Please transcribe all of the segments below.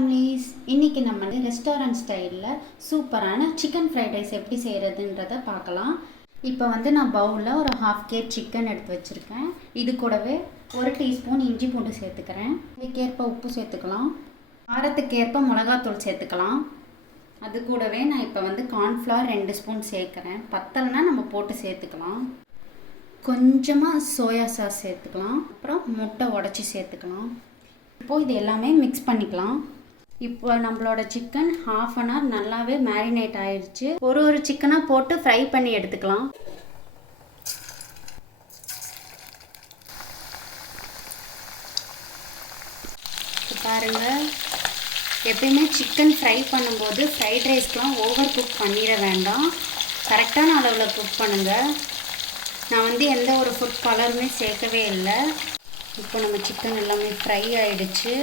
Families, இன்றைக்கி நம்ம restaurant ஸ்டைலில் சூப்பரான சிக்கன் ஃப்ரைட் ரைஸ் எப்படி செய்கிறதுன்றதை பார்க்கலாம். இப்போ நான் பவுலில் ஒரு 1/2 kg சிக்கன் எடுத்து வச்சுருக்கேன். இது கூடவே 1 டீஸ்பூன் இஞ்சி பூண்டு சேர்த்துக்கிறேன். இதுக்கேற்ப உப்பு சேர்த்துக்கலாம். காரத்துக்கேற்ப மிளகாத்தூள் சேர்த்துக்கலாம். அது கூடவே நான் இப்போ கார்ன்ஃப்ளவர் 2 ஸ்பூன் சேர்க்குறேன். பத்தலைன்னா நம்ம போட்டு சேர்த்துக்கலாம். கொஞ்சமாக சோயா சாஸ் சேர்த்துக்கலாம். அப்புறம் முட்டை உடச்சி சேர்த்துக்கலாம். இப்போது இது எல்லாமே மிக்ஸ் பண்ணிக்கலாம். இப்போ நம்மளோட சிக்கன் 1/2 an hour நல்லாவே மேரினேட் ஆயிடுச்சு. ஒரு சிக்கனாக போட்டு ஃப்ரை பண்ணி எடுத்துக்கலாம். பாருங்கள், எப்பயுமே சிக்கன் ஃப்ரை பண்ணும்போது ஃப்ரைட் ரைஸ்க்கெலாம் ஓவர் குக் பண்ணிட வேண்டாம். கரெக்டான அளவில் குக் பண்ணுங்கள். நான் எந்த ஒரு ஃபுட் கலருமே சேர்க்கவே இல்லை. இப்போ நம்ம சிக்கன் எல்லாமே ஃப்ரை ஆகிடுச்சு.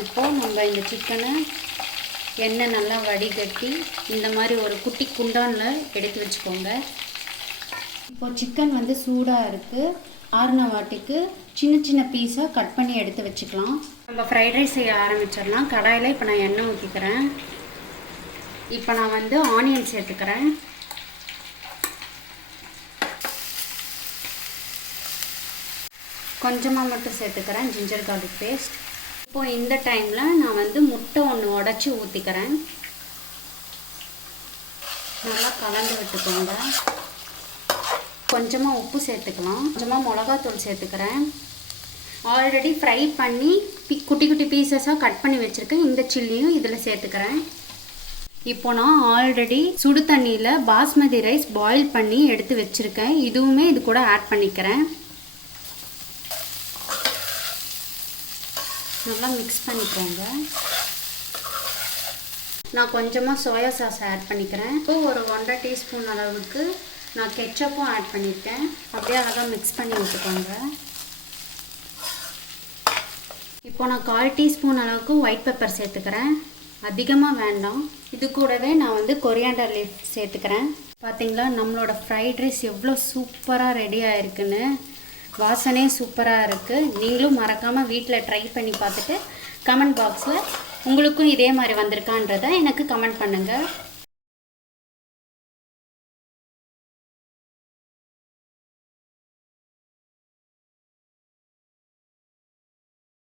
இப்போது நம்ம இந்த சிக்கனை எண்ணெய் நல்லா வடிகட்டி இந்த மாதிரி ஒரு குட்டி குண்டானில் எடுத்து வச்சுக்கோங்க. இப்போது சிக்கன் சூடாக இருக்குது. ஆறுன வாட்டிக்கு சின்ன சின்ன பீஸாக கட் பண்ணி எடுத்து வச்சுக்கலாம். நம்ம ஃப்ரைட் ரைஸ் செய்ய ஆரம்பிச்சிடலாம். கடாயில் இப்போ நான் எண்ணெய் ஊற்றிக்கிறேன். இப்போ நான் ஆனியன் சேர்த்துக்கிறேன். கொஞ்சமாக மட்டும் சேர்த்துக்கிறேன் ஜிஞ்சர் கார்லிக் பேஸ்ட். இப்போது இந்த டைமில் நான் முட்டை ஒன்று உடச்சி ஊற்றிக்கிறேன். நல்லா கலந்து விட்டுக்கோங்க. கொஞ்சமாக உப்பு சேர்த்துக்கலாம். கொஞ்சமாக மிளகாத்தூள் சேர்த்துக்கிறேன். ஆல்ரெடி ஃப்ரை பண்ணி குட்டி குட்டி பீசஸாக கட் பண்ணி வச்சுருக்கேன். இந்த சில்லியும் இதில் சேர்த்துக்கிறேன். இப்போ நான் ஆல்ரெடி சுடு தண்ணியில் பாஸ்மதி ரைஸ் பாயில் பண்ணி எடுத்து வச்சுருக்கேன். இதுவுமே இது கூட ஆட் பண்ணிக்கிறேன். நல்லா மிக்ஸ் பண்ணிக்கோங்க. நான் கொஞ்சமாக சோயா சாஸ் ஆட் பண்ணிக்கிறேன். இப்போது ஒரு 1.5 டீஸ்பூன் அளவுக்கு நான் கெச்சப்பும் ஆட் பண்ணியிருக்கேன். அப்படியே அழகாக மிக்ஸ் பண்ணி விட்டுக்கோங்க. இப்போ நான் 1/4 டீஸ்பூன் அளவுக்கு ஒயிட் பெப்பர் சேர்த்துக்கிறேன். அதிகமாக வேண்டாம். இது கூடவே நான் கொரியாண்டர் லீஃப் சேர்த்துக்கிறேன். பார்த்தீங்களா, நம்மளோட ஃப்ரைட் ரைஸ் எவ்வளோ சூப்பராக ரெடி ஆகிருக்குன்னு. வாசனே சூப்பராக இருக்குது. நீங்களும் மறக்காமல் வீட்டில் ட்ரை பண்ணி பார்த்துட்டு கமெண்ட் பாக்ஸில் உங்களுக்கும் இதே மாதிரி வந்திருக்கான்றதை எனக்கு கமெண்ட் பண்ணுங்கள்.